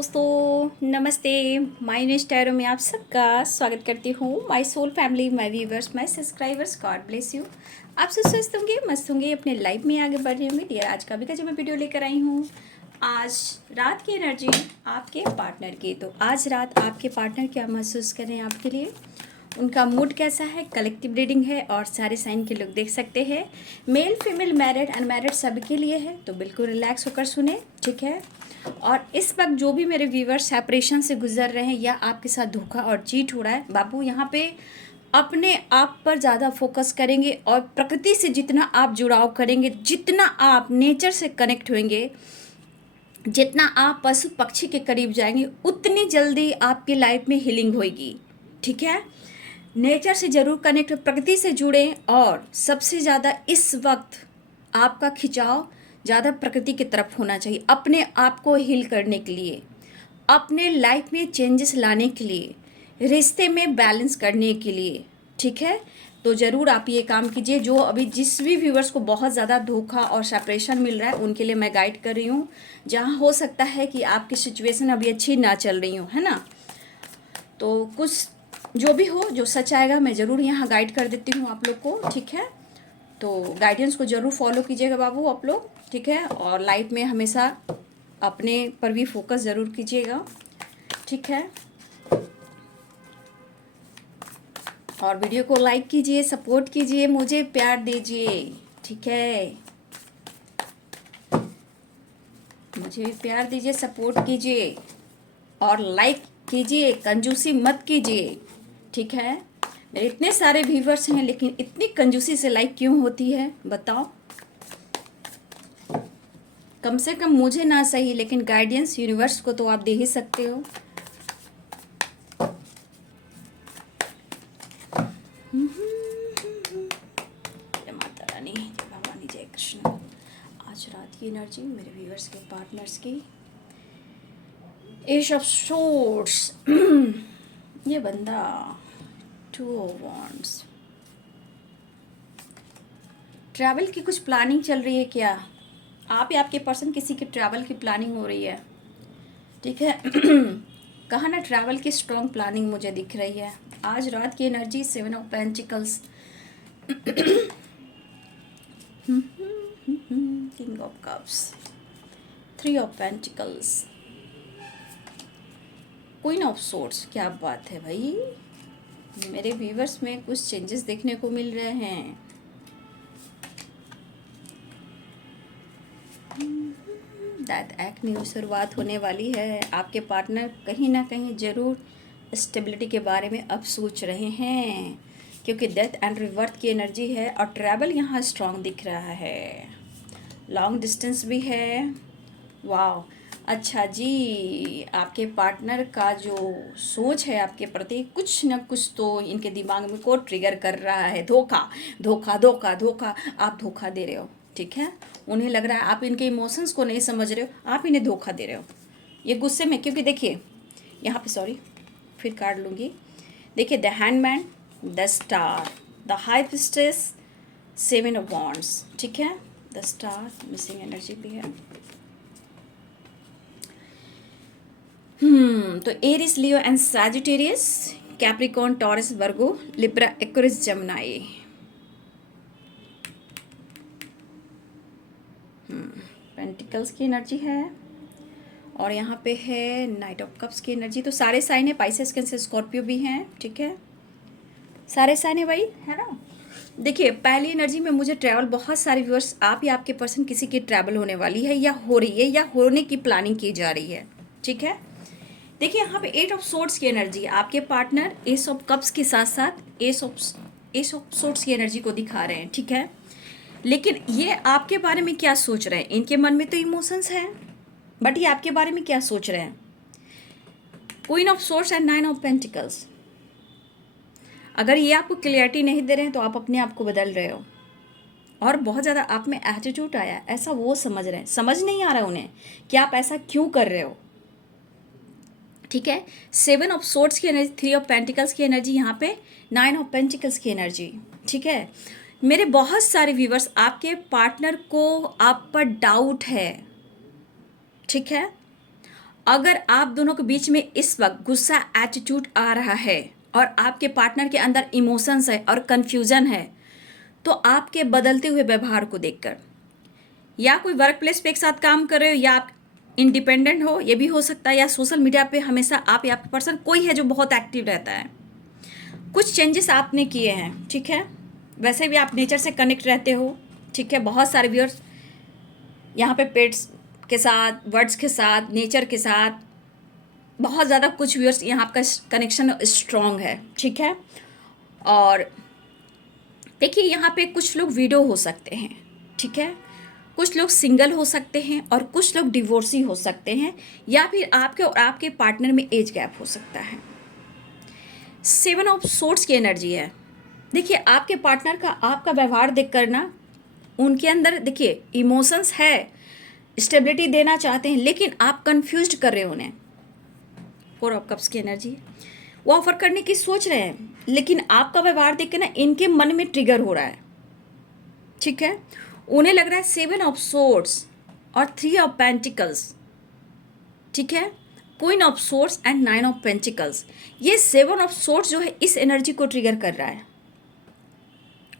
दोस्तों, नमस्ते। My name tarot में आप सबका स्वागत करती हूँ। My soul family, my viewers, my subscribers, God bless you. आप सब स्वस्थ होंगे, मस्त होंगे, अपने लाइफ में आगे बढ़ रहे होंगे। डियर, आज का भी जो मैं वीडियो लेकर आई हूँ, आज रात की एनर्जी आपके पार्टनर की। तो आज रात आपके पार्टनर क्या महसूस कर रहे हैं आपके लिए, उनका मूड कैसा है, कलेक्टिव रीडिंग है और सारे साइन के लोग देख सकते हैं। मेल फीमेल, मैरिड अनमैरिड सबके लिए है, तो बिल्कुल रिलैक्स होकर सुने, ठीक है। और इस वक्त जो भी मेरे व्यूवर्स सेपरेशन से गुजर रहे हैं या आपके साथ धोखा और चीट हो रहा है, बाबू यहाँ पे अपने आप पर ज़्यादा फोकस करेंगे और प्रकृति से जितना आप जुड़ाव करेंगे, जितना आप नेचर से कनेक्ट होंगे, जितना आप पशु पक्षी के करीब जाएंगे, उतनी जल्दी आपकी लाइफ में हीलिंग होगी, ठीक है। नेचर से ज़रूर कनेक्ट, प्रकृति से जुड़ें और सबसे ज़्यादा इस वक्त आपका खिंचाव ज़्यादा प्रकृति की तरफ होना चाहिए, अपने आप को हील करने के लिए, अपने लाइफ में चेंजेस लाने के लिए, रिश्ते में बैलेंस करने के लिए, ठीक है। तो ज़रूर आप ये काम कीजिए। जो अभी जिस भी व्यूवर्स को बहुत ज़्यादा धोखा और सेपरेशन मिल रहा है, उनके लिए मैं गाइड कर रही हूँ। जहाँ हो सकता है कि आपकी सिचुएशन अभी अच्छी ना चल रही हो, है ना, तो कुछ जो भी हो, जो सच आएगा मैं ज़रूर यहाँ गाइड कर देती हूँ आप लोग को, ठीक है। तो गाइडेंस को ज़रूर फॉलो कीजिएगा बाबू आप लोग, ठीक है। और लाइफ में हमेशा अपने पर भी फोकस ज़रूर कीजिएगा, ठीक है। और वीडियो को लाइक कीजिए, सपोर्ट कीजिए, मुझे प्यार दीजिए, ठीक है। मुझे भी प्यार दीजिए, सपोर्ट कीजिए और लाइक कीजिए, कंजूसी मत कीजिए, ठीक है। मेरे इतने सारे व्यूवर्स हैं, लेकिन इतनी कंजूसी से लाइक क्यों होती है बताओ। कम से कम मुझे ना सही, लेकिन गाइडेंस यूनिवर्स को तो आप दे ही सकते हो। जय माता रानी, जय भवानी, जय कृष्ण। आज रात की एनर्जी मेरे व्यूवर्स के पार्टनर्स की, एश ऑफ सोर्ड्स ये बंदा, टू ऑफ वांड्स। ट्रैवल की कुछ प्लानिंग चल रही है क्या? आप या आपके पर्सन किसी की ट्रैवल की प्लानिंग हो रही है, ठीक है। कहा ना, ट्रैवल की स्ट्रॉन्ग प्लानिंग मुझे दिख रही है। आज रात की energy 7 of pentacles, king of cups, 3 of pentacles, queen of swords. क्या बात है भाई, मेरे व्यूवर्स में कुछ चेंजेस देखने को मिल रहे हैं। दैट एक न्यू शुरुआत होने वाली है। आपके पार्टनर कहीं ना कहीं ज़रूर स्टेबिलिटी के बारे में अब सोच रहे हैं, क्योंकि डेथ एंड रिवर्थ की एनर्जी है और ट्रैवल यहाँ स्ट्रॉन्ग दिख रहा है, लॉन्ग डिस्टेंस भी है। वाह, अच्छा जी। आपके पार्टनर का जो सोच है आपके प्रति, कुछ न कुछ तो इनके दिमाग में को ट्रिगर कर रहा है। धोखा धोखा धोखा धोखा, आप धोखा दे रहे हो, ठीक है। उन्हें लग रहा है आप इनके इमोशंस को नहीं समझ रहे हो, आप इन्हें धोखा दे रहे हो, ये गुस्से में। क्योंकि देखिए यहाँ पे, सॉरी फिर काट लूँगी। देखिए, the hanged man, the star, the high priestess, 7 of wands, ठीक है। द स्टार मिसिंग एनर्जी भी है। तो Aries, Leo and Sagittarius, Capricorn, Taurus, Virgo, Libra, Aquarius, Gemini. Pentacles की एनर्जी है और यहाँ पे है नाइट ऑफ कप्स की एनर्जी। तो सारे साइन है, पाइसेस, कैंसर, स्कॉर्पियो भी हैं, ठीक है। सारे साइन है भाई, है ना। देखिए, पहली एनर्जी में मुझे ट्रैवल, बहुत सारे व्यूअर्स, आप या आपके पर्सन किसी की ट्रैवल होने वाली है या हो रही है या होने की प्लानिंग की जा रही है, ठीक है। देखिए यहाँ पे 8 ऑफ सोर्ड्स की एनर्जी, आपके पार्टनर एस ऑफ कप्स के साथ साथ एस ऑफ सोर्ड्स की एनर्जी को दिखा रहे हैं, ठीक है। लेकिन ये आपके बारे में क्या सोच रहे हैं? इनके मन में तो इमोशंस हैं, बट ये आपके बारे में क्या सोच रहे हैं? Queen of swords and 9 of pentacles. अगर ये आपको क्लियरिटी नहीं दे रहे हैं तो आप अपने आप को बदल रहे हो और बहुत ज़्यादा आप में एटीट्यूड आया, ऐसा वो समझ रहे हैं। समझ नहीं आ रहा उन्हें कि आप ऐसा क्यों कर रहे हो, ठीक है। 7 ऑफ सोर्ड्स की एनर्जी, 3 ऑफ पेंटिकल्स की एनर्जी, यहाँ पे 9 ऑफ पेंटिकल्स की एनर्जी, ठीक है। मेरे बहुत सारे व्यूवर्स, आपके पार्टनर को आप पर डाउट है, ठीक है। अगर आप दोनों के बीच में इस वक्त गुस्सा एटीट्यूड आ रहा है और आपके पार्टनर के अंदर इमोशंस है और कन्फ्यूजन है, तो आपके बदलते हुए व्यवहार को देखकर, या कोई वर्क प्लेस पे एक साथ काम कर रहे हो, या आप इंडिपेंडेंट हो, ये भी हो सकता है, या सोशल मीडिया पे हमेशा आप या आपके पर्सन कोई है जो बहुत एक्टिव रहता है, कुछ चेंजेस आपने किए हैं, ठीक है। वैसे भी आप नेचर से कनेक्ट रहते हो, ठीक है। बहुत सारे व्यूअर्स यहाँ पे पेट्स के साथ, बर्ड्स के साथ, नेचर के साथ बहुत ज़्यादा कुछ व्यूअर्स यहाँ आपका कनेक्शन स्ट्रॉन्ग है, ठीक है। और देखिए यहाँ पे कुछ लोग विडो हो सकते हैं, ठीक है, कुछ लोग सिंगल हो सकते हैं और कुछ लोग डिवोर्सी हो सकते हैं, या फिर आपके और आपके पार्टनर में एज गैप हो सकता है। 7 ऑफ सोर्ड्स की एनर्जी है। देखिए आपके पार्टनर का आपका व्यवहार देख कर ना, उनके अंदर देखिए इमोशंस है, स्टेबिलिटी देना चाहते हैं, लेकिन आप कंफ्यूज्ड कर रहे हो उन्हें। 4 ऑफ कप्स की एनर्जी, वो ऑफर करने की सोच रहे हैं, लेकिन आपका व्यवहार देख के ना इनके मन में ट्रिगर हो रहा है, ठीक है। उन्हें लग रहा है 7 ऑफ सोर्ड्स और 3 ऑफ पेंटिकल्स, ठीक है, queen of swords and 9 of pentacles. ये 7 ऑफ सोर्ड्स जो है इस एनर्जी को ट्रिगर कर रहा है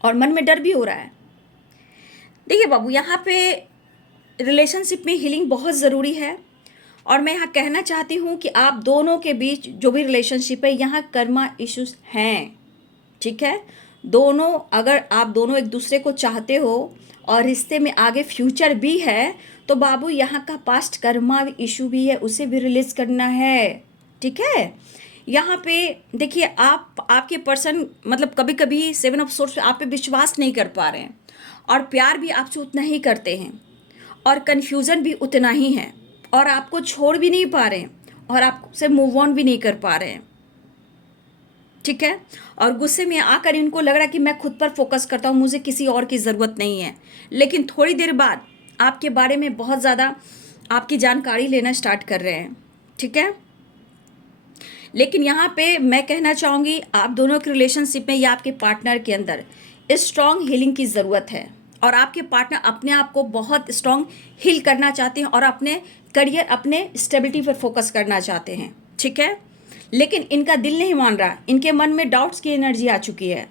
और मन में डर भी हो रहा है। देखिए बाबू, यहाँ पे रिलेशनशिप में हीलिंग बहुत ज़रूरी है, और मैं यहाँ कहना चाहती हूँ कि आप दोनों के बीच जो भी रिलेशनशिप है, यहाँ कर्मा इश्यूज हैं, ठीक है। दोनों, अगर आप दोनों एक दूसरे को चाहते हो और रिश्ते में आगे फ्यूचर भी है, तो बाबू यहाँ का पास्ट कर्मा इशू भी है, उसे भी रिलीज करना है, ठीक है। यहाँ पे देखिए आपके पर्सन मतलब कभी कभी 7 ऑफ सोर्स पे आप पे विश्वास नहीं कर पा रहे हैं, और प्यार भी आपसे उतना ही करते हैं, और कन्फ्यूज़न भी उतना ही है, और आपको छोड़ भी नहीं पा रहे हैं, और आपसे मूव ऑन भी नहीं कर पा रहे हैं, ठीक है। और गुस्से में आकर इनको लग रहा है कि मैं खुद पर फोकस करता हूँ, मुझे किसी और की ज़रूरत नहीं है, लेकिन थोड़ी देर बाद आपके बारे में बहुत ज़्यादा आपकी जानकारी लेना स्टार्ट कर रहे हैं, ठीक है। लेकिन यहाँ पे मैं कहना चाहूँगी आप दोनों के रिलेशनशिप में या आपके पार्टनर के अंदर स्ट्रॉन्ग हीलिंग की ज़रूरत है, और आपके पार्टनर अपने आप को बहुत स्ट्रॉन्ग हील करना चाहते हैं और अपने करियर, अपने स्टेबिलिटी पर फोकस करना चाहते हैं, ठीक है। लेकिन इनका दिल नहीं मान रहा, इनके मन में डाउट्स की एनर्जी आ चुकी है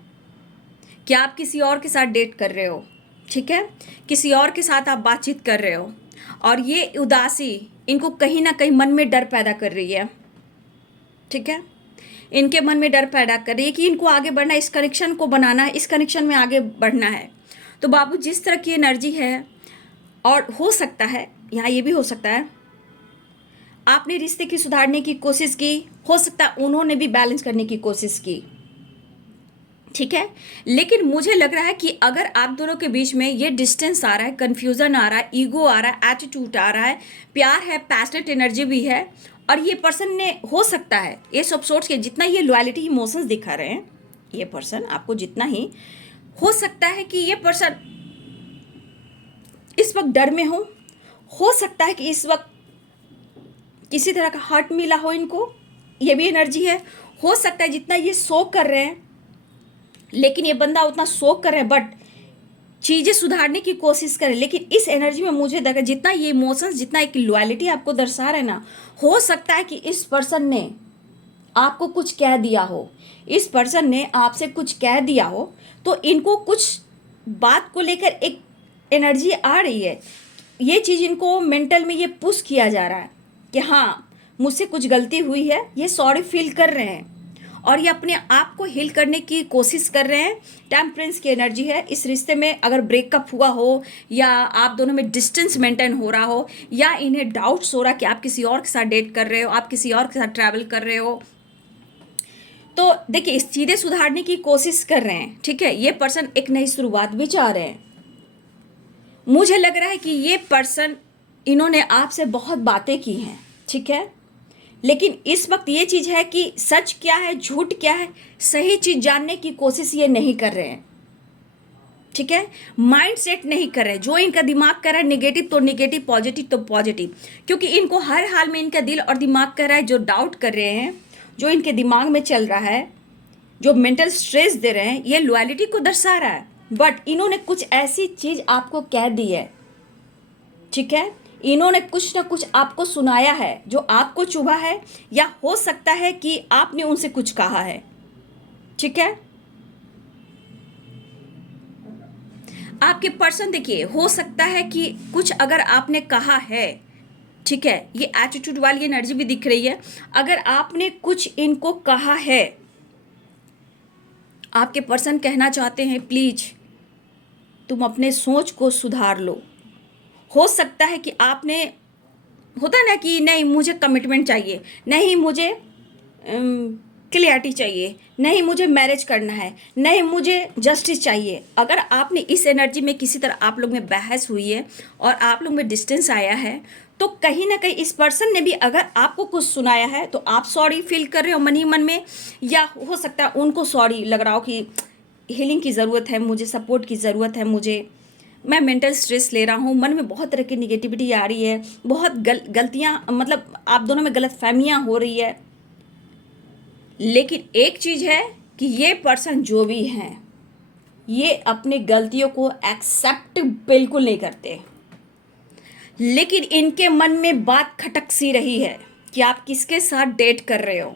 कि आप किसी और के साथ डेट कर रहे हो, ठीक है, किसी और के साथ आप बातचीत कर रहे हो, और ये उदासी इनको कहीं ना कहीं मन में डर पैदा कर रही है, ठीक है। इनके मन में डर पैदा कर रही है कि इनको आगे बढ़ना, इस कनेक्शन को बनाना है, इस कनेक्शन में आगे बढ़ना है। तो बाबू जिस तरह की एनर्जी है, और हो सकता है यहाँ ये भी हो सकता है आपने रिश्ते की सुधारने की कोशिश की, हो सकता है उन्होंने भी बैलेंस करने की कोशिश की, ठीक है। लेकिन मुझे लग रहा है कि अगर आप दोनों के बीच में ये डिस्टेंस आ रहा है, कन्फ्यूज़न आ रहा है, ईगो आ रहा है, एटीट्यूड आ रहा है, प्यार है, पैशनेट एनर्जी भी है, और ये पर्सन ने हो सकता है ये सब सोच के जितना ये लॉयल्टी इमोशंस दिखा रहे हैं, ये पर्सन आपको जितना ही, हो सकता है कि ये पर्सन इस वक्त डर में हो सकता है कि इस वक्त किसी तरह का हर्ट मिला हो इनको, ये भी एनर्जी है। हो सकता है जितना ये शोक कर रहे हैं, लेकिन ये बंदा उतना शोक कर रहे हैं, बट चीज़ें सुधारने की कोशिश करें, लेकिन इस एनर्जी में मुझे लगा जितना ये इमोशंस, जितना एक लॉयल्टी आपको दर्शा रहे हैं ना, हो सकता है कि इस पर्सन ने आपको कुछ कह दिया हो, इस पर्सन ने आपसे कुछ कह दिया हो, तो इनको कुछ बात को लेकर एक एनर्जी आ रही है, ये चीज़ इनको मेंटल में ये पुश किया जा रहा है कि हाँ मुझसे कुछ गलती हुई है, ये सॉरी फील कर रहे हैं, और ये अपने आप को हील करने की कोशिश कर रहे हैं। टेम्परेंस की एनर्जी है। इस रिश्ते में अगर ब्रेकअप हुआ हो, या आप दोनों में डिस्टेंस मेंटेन हो रहा हो, या इन्हें डाउट्स हो रहा कि आप किसी और के साथ डेट कर रहे हो, आप किसी और के साथ ट्रैवल कर रहे हो, तो देखिए इस चीज़ें सुधारने की कोशिश कर रहे हैं, ठीक है। ये पर्सन एक नई शुरुआत भी चाह रहे हैं। मुझे लग रहा है कि ये पर्सन, इन्होंने आपसे बहुत बातें की हैं, ठीक है, लेकिन इस वक्त ये चीज़ है कि सच क्या है, झूठ क्या है, सही चीज़ जानने की कोशिश ये नहीं कर रहे हैं, ठीक है। माइंड सेट नहीं कर रहे, जो इनका दिमाग कर रहा है नेगेटिव तो नेगेटिव, पॉजिटिव तो पॉजिटिव, क्योंकि इनको हर हाल में इनका दिल और दिमाग कर रहा है, जो डाउट कर रहे हैं, जो इनके दिमाग में चल रहा है, जो मेंटल स्ट्रेस दे रहे हैं, ये लॉयल्टी को दर्शा रहा है। बट इन्होंने कुछ ऐसी चीज़ आपको कह दी है, ठीक है, इन्होंने कुछ ना कुछ आपको सुनाया है जो आपको चुभा है, या हो सकता है कि आपने उनसे कुछ कहा है। ठीक है, आपके पर्सन देखिए, हो सकता है कि कुछ अगर आपने कहा है, ठीक है, ये एटीट्यूड वाली एनर्जी भी दिख रही है। अगर आपने कुछ इनको कहा है, आपके पर्सन कहना चाहते हैं प्लीज तुम अपने सोच को सुधार लो। हो सकता है कि आपने, होता है ना कि नहीं मुझे कमिटमेंट चाहिए, नहीं मुझे क्लियरिटी चाहिए, नहीं मुझे मैरिज करना है, नहीं मुझे जस्टिस चाहिए। अगर आपने इस एनर्जी में किसी तरह आप लोग में बहस हुई है और आप लोग में डिस्टेंस आया है, तो कहीं ना कहीं इस पर्सन ने भी अगर आपको कुछ सुनाया है तो आप सॉरी फील कर रहे हो मन ही मन में, या हो सकता है उनको सॉरी लग रहा हो कि हीलिंग की ज़रूरत है, मुझे सपोर्ट की ज़रूरत है, मैं मेंटल स्ट्रेस ले रहा हूँ, मन में बहुत तरह की निगेटिविटी आ रही है, बहुत गलतियाँ, मतलब आप दोनों में गलत फहमियाँ हो रही है। लेकिन एक चीज़ है कि ये पर्सन जो भी हैं, ये अपने गलतियों को एक्सेप्ट बिल्कुल नहीं करते, लेकिन इनके मन में बात खटक सी रही है कि आप किसके साथ डेट कर रहे हो।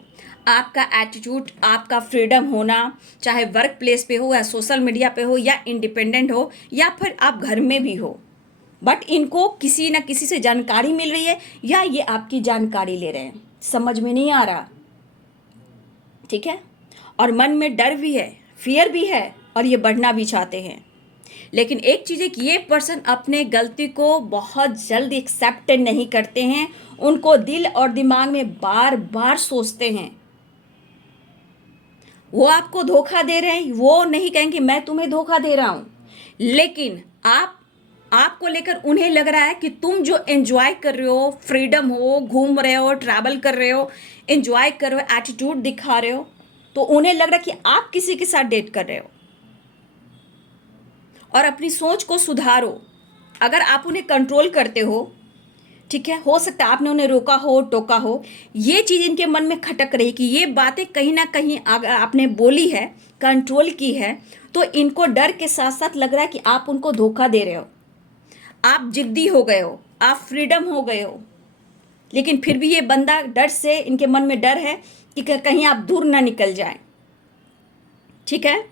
आपका एटीट्यूड, आपका फ्रीडम होना, चाहे वर्क प्लेस पे हो या सोशल मीडिया पे हो या इंडिपेंडेंट हो या फिर आप घर में भी हो, बट इनको किसी ना किसी से जानकारी मिल रही है या ये आपकी जानकारी ले रहे हैं, समझ में नहीं आ रहा। ठीक है, और मन में डर भी है, फियर भी है, और ये बढ़ना भी चाहते हैं। लेकिन एक चीज़ है कि ये पर्सन अपने गलती को बहुत जल्द एक्सेप्ट नहीं करते हैं, उनको दिल और दिमाग में बार बार सोचते हैं। वो आपको धोखा दे रहे हैं, वो नहीं कहेंगे मैं तुम्हें धोखा दे रहा हूं, लेकिन आपको लेकर उन्हें लग रहा है कि तुम जो एंजॉय कर रहे हो, फ्रीडम हो, घूम रहे हो, ट्रैवल कर रहे हो, एंजॉय कर रहे हो, एटीट्यूड दिखा रहे हो, तो उन्हें लग रहा है कि आप किसी के साथ डेट कर रहे हो। और अपनी सोच को सुधारो। अगर आप उन्हें कंट्रोल करते हो, ठीक है, हो सकता है आपने उन्हें रोका हो, टोका हो, ये चीज़ इनके मन में खटक रही कि ये बातें कहीं ना कहीं अगर आपने बोली है, कंट्रोल की है, तो इनको डर के साथ साथ लग रहा है कि आप उनको धोखा दे रहे हो, आप जिद्दी हो गए हो, आप फ्रीडम हो गए हो। लेकिन फिर भी ये बंदा डर से, इनके मन में डर है कि कहीं आप दूर ना निकल जाएं। ठीक है,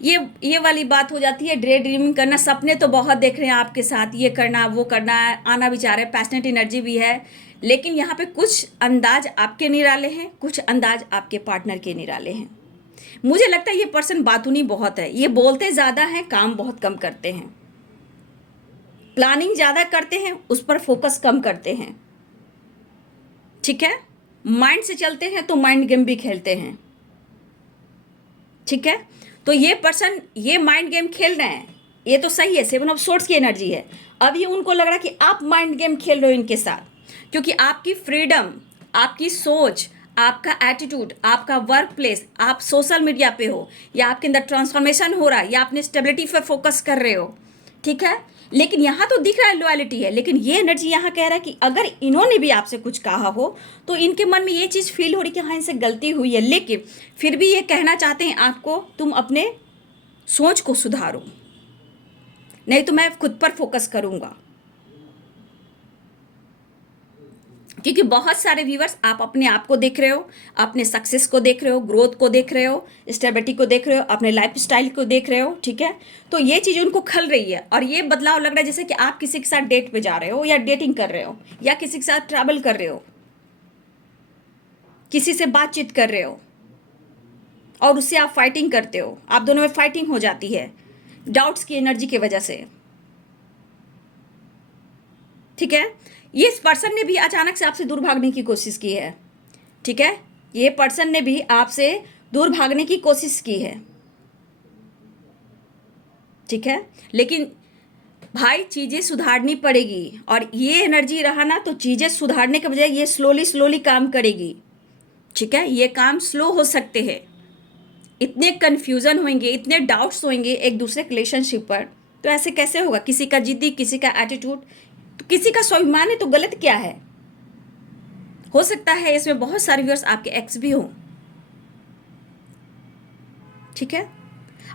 ये वाली बात हो जाती है डे ड्रीमिंग करना। सपने तो बहुत देख रहे हैं आपके साथ, ये करना वो करना, आना भी चाह रहे हैं, पैशनेट एनर्जी भी है, लेकिन यहाँ पे कुछ अंदाज आपके निराले हैं, कुछ अंदाज आपके पार्टनर के निराले हैं। मुझे लगता है ये पर्सन बातूनी बहुत है, ये बोलते ज़्यादा हैं, काम बहुत कम करते हैं, प्लानिंग ज़्यादा करते हैं, उस पर फोकस कम करते हैं। ठीक है, माइंड से चलते हैं तो माइंड गेम भी खेलते हैं। ठीक है, तो ये पर्सन ये माइंड गेम खेल रहे हैं, ये तो सही है, 7 ऑफ सोर्ड्स की एनर्जी है। अब ये उनको लग रहा है कि आप माइंड गेम खेल रहे हो इनके साथ, क्योंकि आपकी फ्रीडम, आपकी सोच, आपका एटीट्यूड, आपका वर्क प्लेस, आप सोशल मीडिया पे हो, या आपके अंदर ट्रांसफॉर्मेशन हो रहा है, या अपने स्टेबिलिटी पे फोकस कर रहे हो। ठीक है, लेकिन यहाँ तो दिख रहा है लॉयल्टी है, लेकिन ये एनर्जी यहाँ कह रहा है कि अगर इन्होंने भी आपसे कुछ कहा हो तो इनके मन में ये चीज़ फील हो रही कि हाँ इनसे गलती हुई है, लेकिन फिर भी ये कहना चाहते हैं आपको तुम अपने सोच को सुधारो, नहीं तो मैं खुद पर फोकस करूँगा। क्योंकि बहुत सारे व्यूवर्स आप अपने आप को देख रहे हो, अपने सक्सेस को देख रहे हो, ग्रोथ को देख रहे हो, स्टेबिलिटी को देख रहे हो, अपने लाइफ स्टाइल को देख रहे हो। ठीक है, तो ये चीज़ उनको खल रही है, और ये बदलाव लग रहा है जैसे कि आप किसी के साथ डेट पे जा रहे हो, या डेटिंग कर रहे हो, या किसी के साथ ट्रैवल कर रहे हो, किसी से बातचीत कर रहे हो, और उससे आप फाइटिंग करते हो, आप दोनों में फाइटिंग हो जाती है डाउट्स की एनर्जी की वजह से। ठीक है, ये इस पर्सन ने भी अचानक से आपसे दूर भागने की कोशिश की है। ठीक है, ये पर्सन ने भी आपसे दूर भागने की कोशिश की है। ठीक है, लेकिन भाई चीज़ें सुधारनी पड़ेगी, और ये एनर्जी रहा ना तो चीज़ें सुधारने के बजाय ये स्लोली स्लोली काम करेगी। ठीक है, ये काम स्लो हो सकते हैं, इतने कन्फ्यूज़न होंगे, इतने डाउट्स होंगे एक दूसरे रिलेशनशिप पर, तो ऐसे कैसे होगा। किसी का जिद्दी, किसी का एटीट्यूड, तो किसी का स्वाभिमान है, तो गलत क्या है। हो सकता है इसमें बहुत सारे व्यूअर्स आपके एक्स भी हों। ठीक है,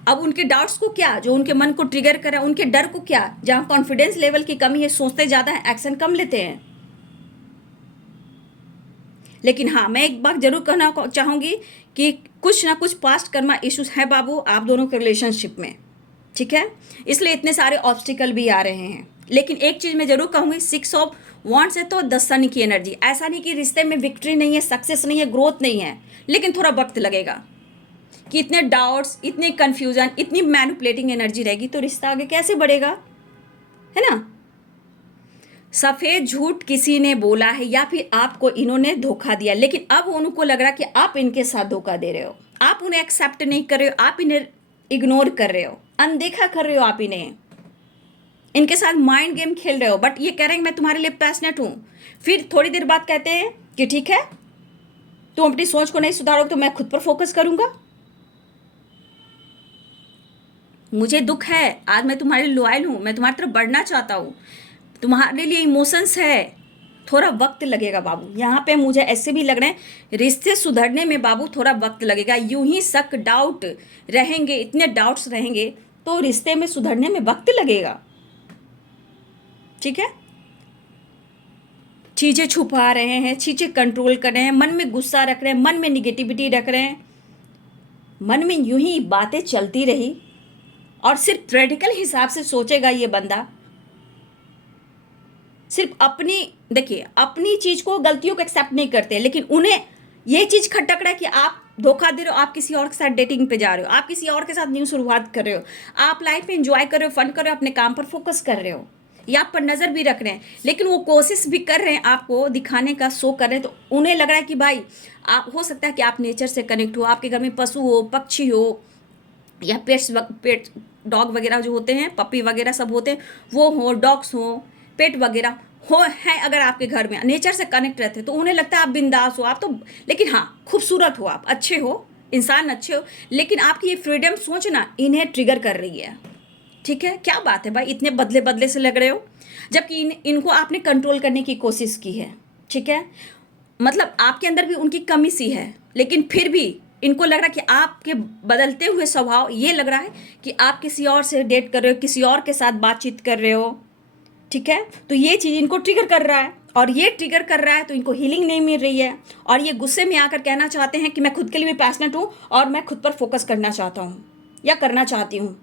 अब उनके डाउट्स को क्या, जो उनके मन को ट्रिगर कर रहा है, उनके डर को क्या, जहां कॉन्फिडेंस लेवल की कमी है, सोचते ज़्यादा है, एक्शन कम लेते हैं। लेकिन हाँ, मैं एक बात जरूर कहना चाहूँगी कि कुछ ना कुछ पास्ट कर्मा इश्यूज है बाबू आप दोनों के रिलेशनशिप में, ठीक है, इसलिए इतने सारे ऑब्स्टिकल भी आ रहे हैं। लेकिन एक चीज़ मैं जरूर कहूँगी, 6 ऑफ वांड्स है तो 10 सन की एनर्जी, ऐसा नहीं कि रिश्ते में विक्ट्री नहीं है, सक्सेस नहीं है, ग्रोथ नहीं है, लेकिन थोड़ा वक्त लगेगा कि इतने डाउट्स, इतने कन्फ्यूजन, इतनी मैनिपुलेटिंग एनर्जी रहेगी तो रिश्ता आगे कैसे बढ़ेगा, है ना। सफ़ेद झूठ किसी ने बोला है या फिर आपको इन्होंने धोखा दिया, लेकिन अब उनको लग रहा कि आप इनके साथ धोखा दे रहे हो, आप उन्हें एक्सेप्ट नहीं कर रहे हो, आप इन्हें इग्नोर कर रहे हो, अनदेखा कर रहे हो, आप इन्हें इनके साथ माइंड गेम खेल रहे हो। बट ये कह रहे हैं मैं तुम्हारे लिए पैशनेट हूँ, फिर थोड़ी देर बाद कहते हैं कि ठीक है तुम अपनी सोच को नहीं सुधारोगे तो मैं खुद पर फोकस करूंगा। मुझे दुख है, आज मैं तुम्हारे लिए लॉयल हूँ, मैं तुम्हारी तरफ बढ़ना चाहता हूँ, तुम्हारे लिए इमोशंस है, थोड़ा वक्त लगेगा बाबू। यहाँ पे मुझे ऐसे भी लग रहे हैं रिश्ते सुधरने में बाबू थोड़ा वक्त लगेगा। यूं ही शक डाउट रहेंगे, इतने डाउट्स रहेंगे तो रिश्ते में सुधरने में वक्त लगेगा, ठीक है। चीज़ें छुपा रहे हैं, चीज़ें कंट्रोल कर रहे हैं, मन में गुस्सा रख रहे हैं, मन में निगेटिविटी रख रहे हैं, मन में यूं ही बातें चलती रही और सिर्फ प्रैक्टिकल हिसाब से सोचेगा ये बंदा, सिर्फ अपनी, देखिए अपनी चीज को, गलतियों को एक्सेप्ट नहीं करते, लेकिन उन्हें ये चीज खटक रहा है कि आप धोखा दे रहे हो, आप किसी और के साथ डेटिंग पे जा रहे हो, आप किसी और के साथ न्यू शुरुआत कर रहे हो, आप लाइफ में एंजॉय कर रहे हो, फन कर रहे हो, अपने काम पर फोकस कर रहे हो, या आप पर नज़र भी रख रहे हैं, लेकिन वो कोशिश भी कर रहे हैं आपको दिखाने का, शो कर रहे हैं, तो उन्हें लग रहा है कि भाई आप, हो सकता है कि आप नेचर से कनेक्ट हो, आपके घर में पशु हो, पक्षी हो, या पेट डॉग वगैरह जो होते हैं, पपी वगैरह सब होते हैं, वो हो, डॉग्स हो, पेट वगैरह हो हैं, अगर आपके घर में नेचर से कनेक्ट रहते तो उन्हें लगता है आप बिंदास हो, आप तो, लेकिन हाँ खूबसूरत हो, आप अच्छे हो, इंसान अच्छे हो, लेकिन आपकी ये फ्रीडम सोच ना इन्हें ट्रिगर कर रही है, ठीक है। क्या बात है भाई, इतने बदले बदले से लग रहे हो, जबकि इनको आपने कंट्रोल करने की कोशिश की है, ठीक है, मतलब आपके अंदर भी उनकी कमी सी है, लेकिन फिर भी इनको लग रहा है कि आपके बदलते हुए स्वभाव, ये लग रहा है कि आप किसी और से डेट कर रहे हो, किसी और के साथ बातचीत कर रहे हो, ठीक है। तो ये चीज़ इनको ट्रिगर कर रहा है, और ये ट्रिगर कर रहा है तो इनको हीलिंग नहीं मिल रही है, और ये गुस्से में आकर कहना चाहते हैं कि मैं खुद के लिए भी पैशनेट हूँ और मैं खुद पर फोकस करना चाहता हूँ या करना चाहती हूँ।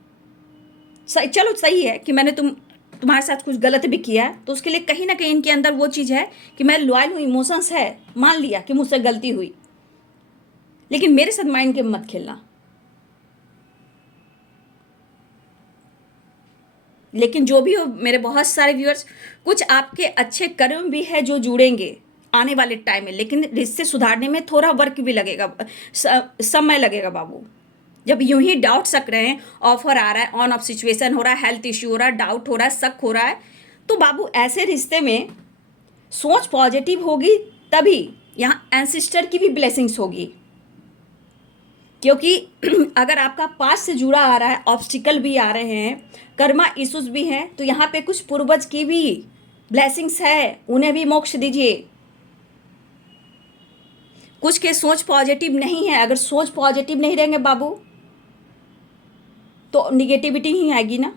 सही, चलो सही है कि मैंने तुम्हारे साथ कुछ गलत भी किया है, तो उसके लिए कहीं ना कहीं इनके अंदर वो चीज़ है कि मैं लॉयल हूँ, इमोशंस है, मान लिया कि मुझसे गलती हुई, लेकिन मेरे साथ माइंड गेम मत खेलना। लेकिन जो भी हो मेरे बहुत सारे व्यूअर्स, कुछ आपके अच्छे कर्म भी है जो जुड़ेंगे आने वाले टाइम में, लेकिन रिश्ते सुधारने में थोड़ा वर्क भी लगेगा, समय लगेगा बाबू। जब यूं ही डाउट सक रहे हैं, ऑफर आ रहा है, ऑन ऑफ सिचुएशन हो रहा है, हेल्थ इश्यू हो रहा है, डाउट हो रहा है, शक हो रहा है, तो बाबू ऐसे रिश्ते में सोच पॉजिटिव होगी, तभी यहाँ एंसिस्टर की भी ब्लेसिंग्स होगी, क्योंकि अगर आपका पास से जुड़ा आ रहा है, ऑब्स्टिकल भी आ रहे हैं, कर्मा इश्यूज भी हैं, तो यहाँ पे कुछ पूर्वज की भी ब्लेसिंग्स है, उन्हें भी मोक्ष दीजिए। कुछ के सोच पॉजिटिव नहीं है, अगर सोच पॉजिटिव नहीं रहेंगे बाबू तो निगेटिविटी ही आएगी ना।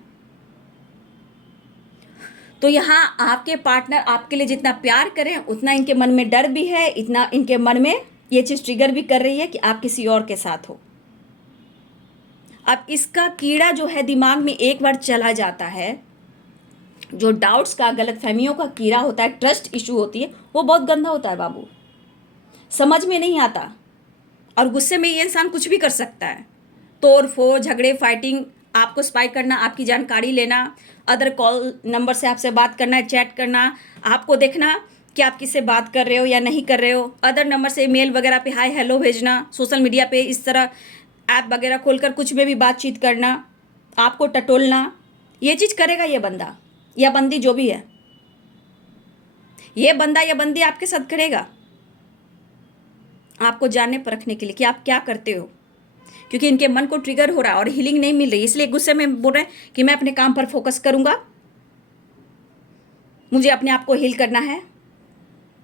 तो यहाँ आपके पार्टनर आपके लिए जितना प्यार करें उतना इनके मन में डर भी है, इतना इनके मन में ये चीज़ ट्रिगर भी कर रही है कि आप किसी और के साथ हो। अब इसका कीड़ा जो है दिमाग में एक बार चला जाता है, जो डाउट्स का, गलतफहमियों का कीड़ा होता है, ट्रस्ट इशू होती है, वो बहुत गंदा होता है बाबू, समझ में नहीं आता, और गुस्से में ये इंसान कुछ भी कर सकता है, तोड़ फोड़, झगड़े, फाइटिंग, आपको स्पाई करना, आपकी जानकारी लेना, अदर कॉल नंबर से आपसे बात करना, चैट करना, आपको देखना कि आप किससे बात कर रहे हो या नहीं कर रहे हो, अदर नंबर से मेल वगैरह पे हाय हेलो भेजना, सोशल मीडिया पे इस तरह ऐप वगैरह खोलकर कुछ में भी बातचीत करना, आपको टटोलना, ये चीज़ करेगा ये बंदा या बंदी, जो भी है, ये बंदा या बंदी आपके साथ करेगा, आपको जानने परखने के लिए कि आप क्या करते हो, क्योंकि इनके मन को ट्रिगर हो रहा है और हीलिंग नहीं मिल रही, इसलिए गुस्से में बोल रहे हैं कि मैं अपने काम पर फोकस करूंगा, मुझे अपने आप को हील करना है,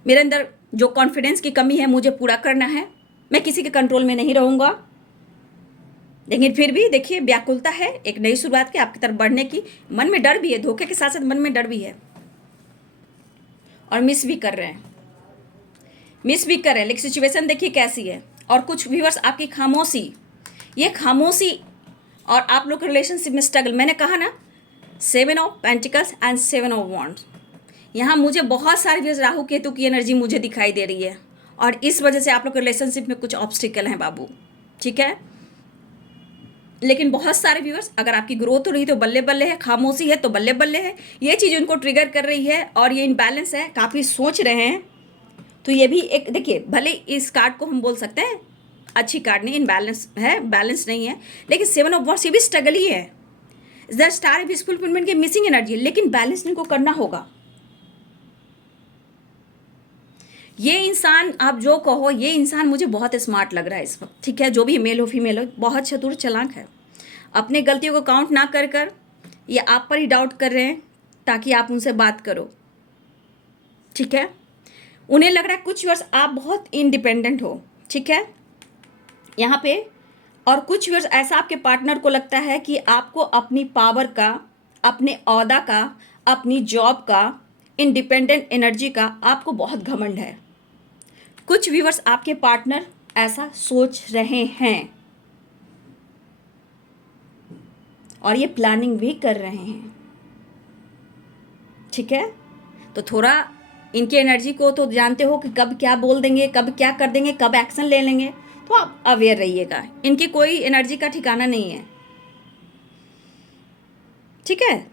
मेरे अंदर जो कॉन्फिडेंस की कमी है मुझे पूरा करना है, मैं किसी के कंट्रोल में नहीं रहूँगा, लेकिन फिर भी देखिए व्याकुलता है एक नई शुरुआत की, आपकी तरफ बढ़ने की। मन में डर भी है, धोखे के साथ साथ मन में डर भी है, और मिस भी कर रहे हैं, मिस भी कर रहे हैं। लेकिन सिचुएशन देखिए कैसी है। और कुछ व्यूअर्स आपकी खामोशी, ये खामोशी और आप लोग के रिलेशनशिप में स्ट्रगल, मैंने कहा ना 7 of pentacles and 7 of wands, यहाँ मुझे बहुत सारे व्यूअर्स राहु केतु की एनर्जी मुझे दिखाई दे रही है, और इस वजह से आप लोग के रिलेशनशिप में कुछ ऑब्स्टिकल हैं बाबू, ठीक है। लेकिन बहुत सारे व्यूअर्स, अगर आपकी ग्रोथ हो रही तो बल्ले बल्ले है, खामोशी है तो बल्ले बल्ले है, ये चीज़ उनको ट्रिगर कर रही है, और ये इनबैलेंस है, काफ़ी सोच रहे हैं। तो ये भी एक देखिए, भले इस कार्ड को हम बोल सकते हैं अच्छी कार्ड नहीं, इनबैलेंस है, बैलेंस नहीं है, लेकिन 7 ऑफ वॉन्ड्स ये भी स्ट्रगल ही है। द स्टार ऑफ फुलफिलमेंट की मिसिंग एनर्जी है, लेकिन बैलेंस इनको करना होगा। ये इंसान, आप जो कहो, ये इंसान मुझे बहुत स्मार्ट लग रहा है इस वक्त, ठीक है। जो भी मेल हो फीमेल हो, बहुत चतुर चालाक है। अपने गलतियों को काउंट ना कर कर ये आप पर ही डाउट कर रहे हैं ताकि आप उनसे बात करो, ठीक है। उन्हें लग रहा है कुछ वर्ष आप बहुत इंडिपेंडेंट हो, ठीक है, यहाँ पे। और कुछ वर्ष ऐसा आपके पार्टनर को लगता है कि आपको अपनी पावर का, अपने ओहदा का, अपनी जॉब का, इंडिपेंडेंट एनर्जी का आपको बहुत घमंड है। कुछ व्यूअर्स आपके पार्टनर ऐसा सोच रहे हैं और ये प्लानिंग भी कर रहे हैं, ठीक है। तो थोड़ा इनकी एनर्जी को तो जानते हो कि कब क्या बोल देंगे, कब क्या कर देंगे, कब एक्शन ले लेंगे, तो आप अवेयर रहिएगा। इनकी कोई एनर्जी का ठिकाना नहीं है, ठीक है।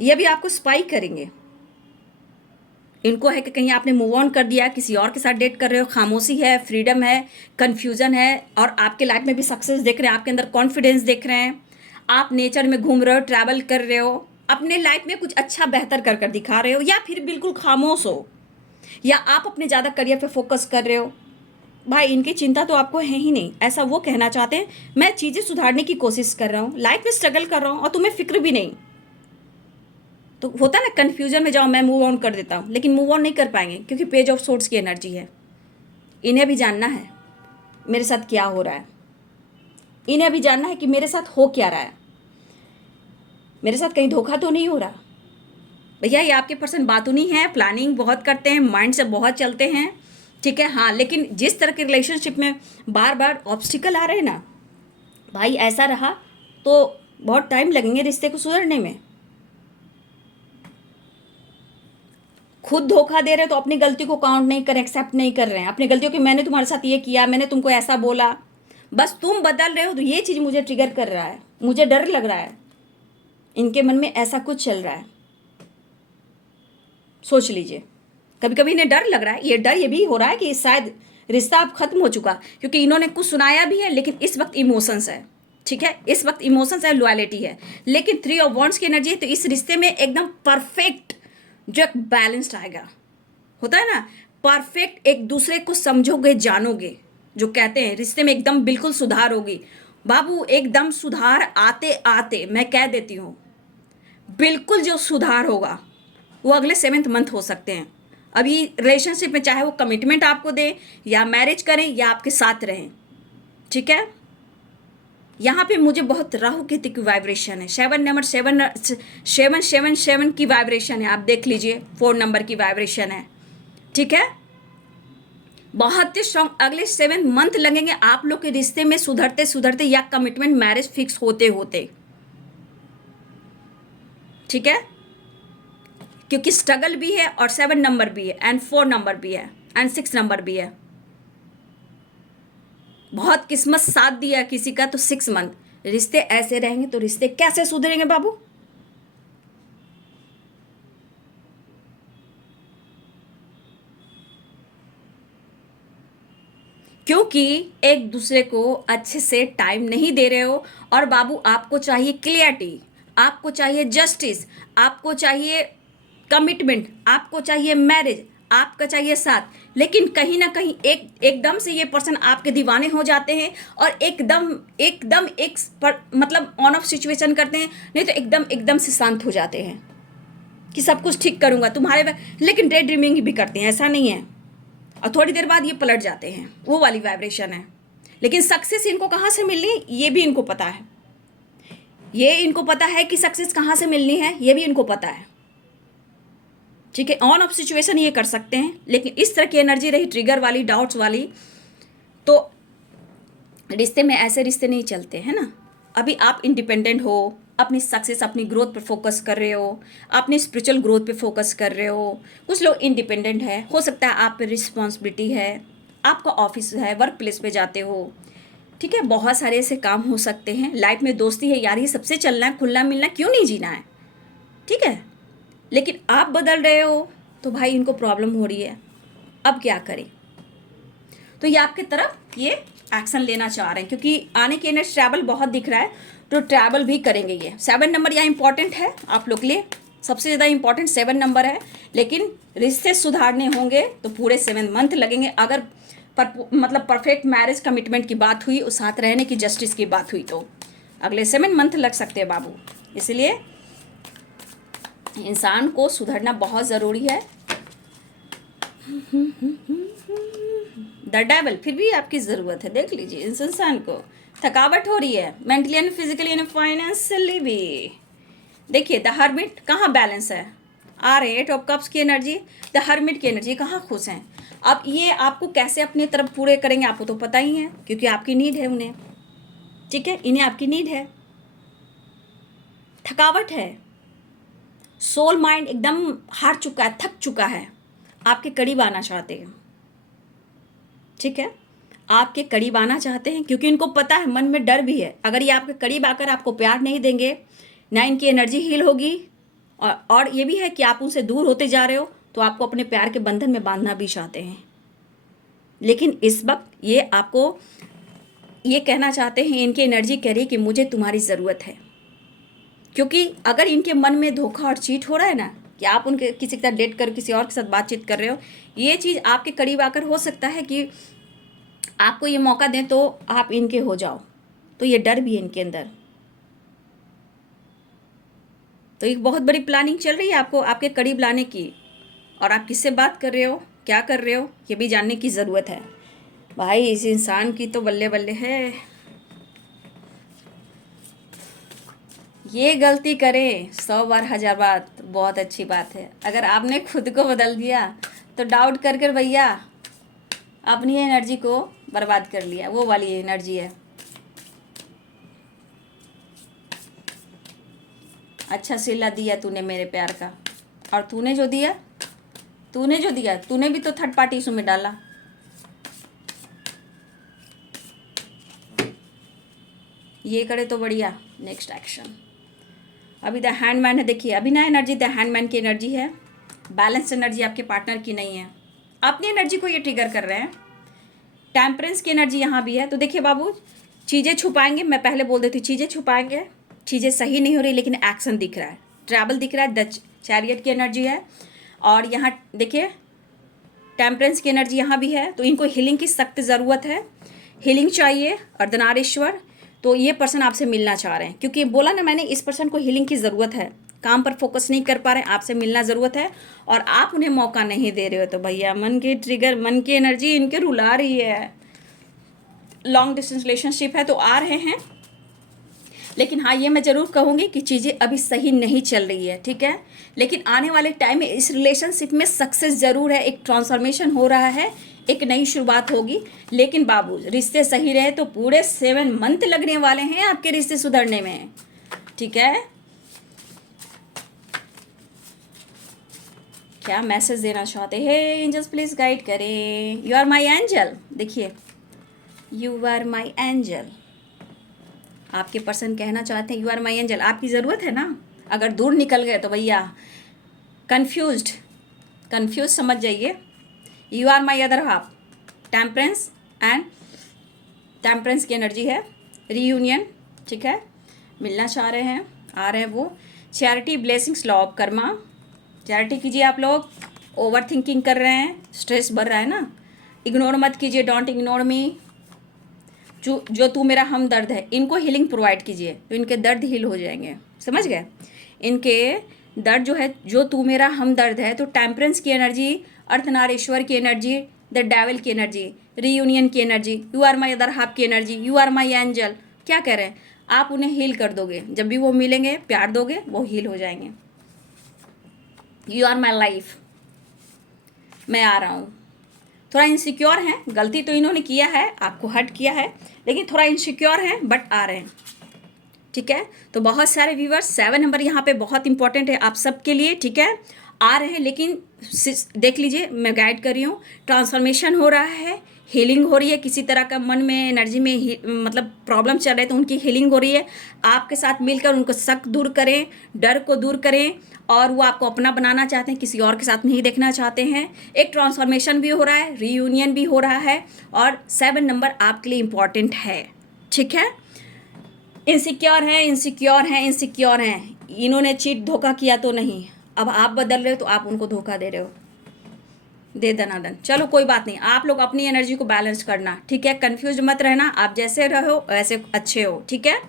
ये भी आपको स्पाई करेंगे। इनको है कि कहीं आपने मूव ऑन कर दिया, किसी और के साथ डेट कर रहे हो, खामोशी है, फ्रीडम है, कन्फ्यूजन है, और आपके लाइफ में भी सक्सेस देख रहे हैं, आपके अंदर कॉन्फिडेंस देख रहे हैं, आप नेचर में घूम रहे हो, ट्रैवल कर रहे हो, अपने लाइफ में कुछ अच्छा बेहतर कर कर दिखा रहे हो, या फिर बिल्कुल खामोश हो, या आप अपने ज़्यादा करियर पे फोकस कर रहे हो। भाई इनकी चिंता तो आपको है ही नहीं, ऐसा वो कहना चाहते हैं। मैं चीज़ें सुधारने की कोशिश कर रहा हूँ, लाइफ में स्ट्रगल कर रहा हूँ, और तुम्हें फिक्र भी नहीं। तो होता है ना, कन्फ्यूजन में जाओ, मैं मूव ऑन कर देता हूँ, लेकिन मूव ऑन नहीं कर पाएंगे क्योंकि पेज ऑफ सोर्ड्स की एनर्जी है। इन्हें भी जानना है मेरे साथ क्या हो रहा है, इन्हें भी जानना है कि मेरे साथ हो क्या रहा है, मेरे साथ कहीं धोखा तो नहीं हो रहा। भैया ये आपके पर्सन बातूनी है, प्लानिंग बहुत करते हैं, माइंड से बहुत चलते हैं, ठीक है। हाँ, लेकिन जिस तरह के रिलेशनशिप में बार बार ऑब्स्टिकल आ रहे हैं ना भाई, ऐसा रहा तो बहुत टाइम लगेंगे रिश्ते को सुधरने में। खुद धोखा दे रहे हैं तो अपनी गलती को काउंट नहीं कर, एक्सेप्ट नहीं कर रहे हैं अपनी गलतियों की, मैंने तुम्हारे साथ ये किया, मैंने तुमको ऐसा बोला, बस तुम बदल रहे हो। तो ये चीज़ मुझे ट्रिगर कर रहा है, मुझे डर लग रहा है, इनके मन में ऐसा कुछ चल रहा है। सोच लीजिए, कभी कभी इन्हें डर लग रहा है, ये डर ये भी हो रहा है कि शायद रिश्ता अब खत्म हो चुका, क्योंकि इन्होंने कुछ सुनाया भी है, लेकिन इस वक्त इमोशंस है, ठीक है। इस वक्त इमोशंस है, लॉयल्टी है, लेकिन 3 ऑफ वॉन्ड्स की एनर्जी है। तो इस रिश्ते में एकदम परफेक्ट जो एक बैलेंस्ड आएगा, होता है ना, परफेक्ट एक दूसरे को समझोगे, जानोगे, जो कहते हैं रिश्ते में एकदम बिल्कुल सुधार होगी। बाबू एकदम सुधार आते आते मैं कह देती हूँ, बिल्कुल जो सुधार होगा वो अगले 7th मंथ हो सकते हैं। अभी रिलेशनशिप में चाहे वो कमिटमेंट आपको दें या मैरिज करें या आपके साथ रहें, ठीक है। यहाँ पे मुझे बहुत राहु केतु की वाइब्रेशन है, 7 नंबर 7 की वाइब्रेशन है, आप देख लीजिए 4 नंबर की वाइब्रेशन है, ठीक है। बहुत ही स्ट्रॉन्ग, अगले 7 मंथ लगेंगे आप लोग के रिश्ते में सुधरते सुधरते या कमिटमेंट मैरिज फिक्स होते होते, ठीक है। क्योंकि स्ट्रगल भी है और 7 नंबर भी है एंड 4 नंबर भी है एंड 6 नंबर भी है। बहुत किस्मत साथ दिया किसी का तो 6 मंथ, रिश्ते ऐसे रहेंगे तो रिश्ते कैसे सुधरेंगे बाबू। क्योंकि एक दूसरे को अच्छे से टाइम नहीं दे रहे हो। और बाबू आपको चाहिए क्लियरिटी, आपको चाहिए जस्टिस, आपको चाहिए कमिटमेंट, आपको चाहिए मैरिज, आपका चाहिए साथ, लेकिन कहीं ना कहीं एकदम से ये पर्सन आपके दीवाने हो जाते हैं और एकदम एकदम मतलब ऑन ऑफ सिचुएशन करते हैं, नहीं तो एकदम से शांत हो जाते हैं कि सब कुछ ठीक करूंगा तुम्हारे, लेकिन डे ड्रीमिंग भी करते हैं, ऐसा नहीं है। और थोड़ी देर बाद ये पलट जाते हैं, वो वाली वाइब्रेशन है। लेकिन सक्सेस इनको कहाँ से मिलनी है ये भी इनको पता है, ये इनको पता है कि सक्सेस कहाँ से मिलनी है ये भी इनको पता है, ठीक है। ऑन ऑफ सिचुएशन ये कर सकते हैं, लेकिन इस तरह की एनर्जी रही ट्रिगर वाली, डाउट्स वाली, तो रिश्ते में ऐसे रिश्ते नहीं चलते हैं ना। अभी आप इंडिपेंडेंट हो, अपनी सक्सेस, अपनी ग्रोथ पे फोकस कर रहे हो, अपनी स्पिरिचुअल ग्रोथ पे फोकस कर रहे हो। कुछ लोग इंडिपेंडेंट है, हो सकता है आप पे रिस्पॉन्सिबिलिटी है, आपका ऑफिस है, वर्क प्लेस पे जाते हो, ठीक है। बहुत सारे ऐसे काम हो सकते हैं। लाइफ में दोस्ती है यार, ये सबसे चलना है, खुलना मिलना क्यों नहीं जीना है, ठीक है। लेकिन आप बदल रहे हो तो भाई इनको प्रॉब्लम हो रही है, अब क्या करें। तो ये आपके तरफ ये एक्शन लेना चाह रहे हैं, क्योंकि आने के एनर्जी ट्रैवल बहुत दिख रहा है, तो ट्रैवल भी करेंगे। ये 7 नंबर यहाँ इंपॉर्टेंट है आप लोग के लिए, सबसे ज़्यादा इंपॉर्टेंट 7 नंबर है। लेकिन रिश्ते सुधारने होंगे तो पूरे 7 मंथ लगेंगे। अगर मतलब परफेक्ट मैरिज कमिटमेंट की बात हुई और साथ रहने की, जस्टिस की बात हुई, तो अगले 7 मंथ लग सकते हैं बाबू। इसलिए इंसान को सुधरना बहुत ज़रूरी है। द डेविल फिर भी आपकी ज़रूरत है, देख लीजिए इस इंसान को थकावट हो रही है, mentally and physically and financially भी। देखिए द हर्मिट कहाँ बैलेंस है, आ रहे हैं 8 ऑफ कप्स की एनर्जी, द हर्मिट की एनर्जी कहाँ खुश हैं। अब ये आपको कैसे अपनी तरफ पूरे करेंगे आपको तो पता ही है, क्योंकि आपकी नीड है उन्हें, ठीक है, इन्हें आपकी नीड है। थकावट है, सोल माइंड एकदम हार चुका है, थक चुका है, आपके करीब आना चाहते हैं, ठीक है, आपके करीब आना चाहते हैं, क्योंकि इनको पता है, मन में डर भी है, अगर ये आपके करीब आकर आपको प्यार नहीं देंगे ना इनकी एनर्जी हील होगी, और ये भी है कि आप उनसे दूर होते जा रहे हो तो आपको अपने प्यार के बंधन में बांधना भी चाहते हैं। लेकिन इस वक्त ये आपको ये कहना चाहते हैं, इनकी एनर्जी कह रही है कि मुझे तुम्हारी ज़रूरत है, क्योंकि अगर इनके मन में धोखा और चीट हो रहा है ना, कि आप उनके किसी के साथ डेट कर, किसी और के साथ बातचीत कर रहे हो, ये चीज़ आपके करीब आकर हो सकता है कि आपको ये मौका दें तो आप इनके हो जाओ, तो ये डर भी है इनके अंदर। तो एक बहुत बड़ी प्लानिंग चल रही है आपको आपके करीब लाने की, और आप किससे बात कर रहे हो, क्या कर रहे हो, ये भी जानने की ज़रूरत है भाई। इस इंसान की तो बल्ले बल्ले है, ये गलती करें 100 बार 1000 बार तो बहुत अच्छी बात है। अगर आपने खुद को बदल दिया तो डाउट कर कर भैया अपनी एनर्जी को बर्बाद कर लिया, वो वाली एनर्जी है। अच्छा सिला दिया तूने मेरे प्यार का, और तूने जो दिया तूने भी तो थर्ड पार्टी इशू में डाला। ये करे तो बढ़िया, नेक्स्ट एक्शन। अभी द हैंडमैन है, देखिए अभी ना एनर्जी द हैंडमैन की एनर्जी है, बैलेंस एनर्जी आपके पार्टनर की नहीं है, अपनी एनर्जी को ये ट्रिगर कर रहे हैं। टेम्परेंस की एनर्जी यहाँ भी है। तो देखिए बाबू, चीज़ें छुपाएंगे, मैं पहले बोल देती हूँ चीज़ें छुपाएंगे, चीज़ें सही नहीं हो रही, लेकिन एक्शन दिख रहा है, ट्रैवल दिख रहा है। द चैरियट की एनर्जी है, और यहाँ देखिए टेम्परेंस की एनर्जी यहाँ भी है। तो इनको हीलिंग की सख्त ज़रूरत है, हीलिंग चाहिए। अर्धनारीश्वर, तो ये पर्सन आपसे मिलना चाह रहे हैं, क्योंकि बोला ना मैंने, इस पर्सन को हीलिंग की ज़रूरत है, काम पर फोकस नहीं कर पा रहे हैं, आपसे मिलना ज़रूरत है, और आप उन्हें मौका नहीं दे रहे हो। तो भैया मन की ट्रिगर, मन की एनर्जी इनके रुला रही है। लॉन्ग डिस्टेंस रिलेशनशिप है तो आ रहे हैं, लेकिन हाँ ये मैं ज़रूर कहूँगी कि चीज़ें अभी सही नहीं चल रही है, ठीक है। लेकिन आने वाले टाइम में इस रिलेशनशिप में सक्सेस ज़रूर है, एक ट्रांसफॉर्मेशन हो रहा है, एक नई शुरुआत होगी। लेकिन बाबू रिश्ते सही रहे तो पूरे 7 मंथ लगने वाले हैं आपके रिश्ते सुधरने में, ठीक है। क्या मैसेज देना चाहते हैं एंजल्स, प्लीज़ गाइड करें। यू आर माई एंजल, देखिए यू आर माई एंजल, आपके पर्सन कहना चाहते हैं यू आर माई एंजल, आपकी ज़रूरत है ना। अगर दूर निकल गए तो भैया कन्फ्यूज समझ जाइए। You are my other half, temperance and temperance की एनर्जी है, रीयूनियन, ठीक है, मिलना चाह रहे हैं, आ रहे हैं वो। Charity, blessings, law of Karma, charity कीजिए। आप लोग ओवर थिंकिंग कर रहे हैं, स्ट्रेस बढ़ रहा है ना, इग्नोर मत कीजिए, डोंट इग्नोर मी। जो तू मेरा हमदर्द है, इनको हीलिंग प्रोवाइड कीजिए तो इनके दर्द हील हो जाएंगे, समझ गए। इनके दर्द जो है, जो तू मेरा हमदर्द है, तो टेम्परेंस की एनर्जी, अर्धनारीश्वर की एनर्जी, द डेविल की एनर्जी, रीयूनियन की energy, you are my other half की energy, you are my angel. क्या कह रहे हैं? आप उन्हें हील कर दोगे। जब भी वो मिलेंगे, प्यार दोगे, वो हील हो जाएंगे। यू आर माई लाइफ, मैं आ रहा हूँ। थोड़ा इनसिक्योर हैं, गलती तो इन्होंने किया है, आपको हर्ट किया है, लेकिन थोड़ा इनसिक्योर हैं, बट आ रहे हैं। ठीक है, तो बहुत सारे व्यूवर्स, 7 नंबर यहाँ पे बहुत इंपॉर्टेंट है आप सबके लिए। ठीक है, आ रहे हैं, लेकिन देख लीजिए, मैं गाइड कर रही हूँ, ट्रांसफॉर्मेशन हो रहा है, हीलिंग हो रही है। किसी तरह का मन में, एनर्जी में मतलब प्रॉब्लम चल रहे तो उनकी हीलिंग हो रही है। आपके साथ मिलकर उनको शक दूर करें, डर को दूर करें, और वो आपको अपना बनाना चाहते हैं, किसी और के साथ नहीं देखना चाहते हैं। एक ट्रांसफॉर्मेशन भी हो रहा है, रीयूनियन भी हो रहा है, और 7 नंबर आपके लिए इम्पॉर्टेंट है। ठीक है, इनसिक्योर हैं, इनसिक्योर हैं, इनसिक्योर हैं। इन्होंने चीट धोखा किया तो नहीं, अब आप बदल रहे हो तो आप उनको धोखा दे रहे हो। दे दनादन, चलो कोई बात नहीं, आप लोग अपनी एनर्जी को बैलेंस करना। ठीक है, कंफ्यूज मत रहना, आप जैसे रहो वैसे अच्छे हो। ठीक है,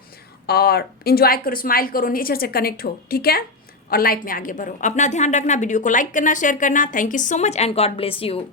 और इन्जॉय करो, स्माइल करो, नेचर से कनेक्ट हो। ठीक है, और लाइफ में आगे बढ़ो। अपना ध्यान रखना, वीडियो को लाइक करना, शेयर करना। Thank you so much and God bless you.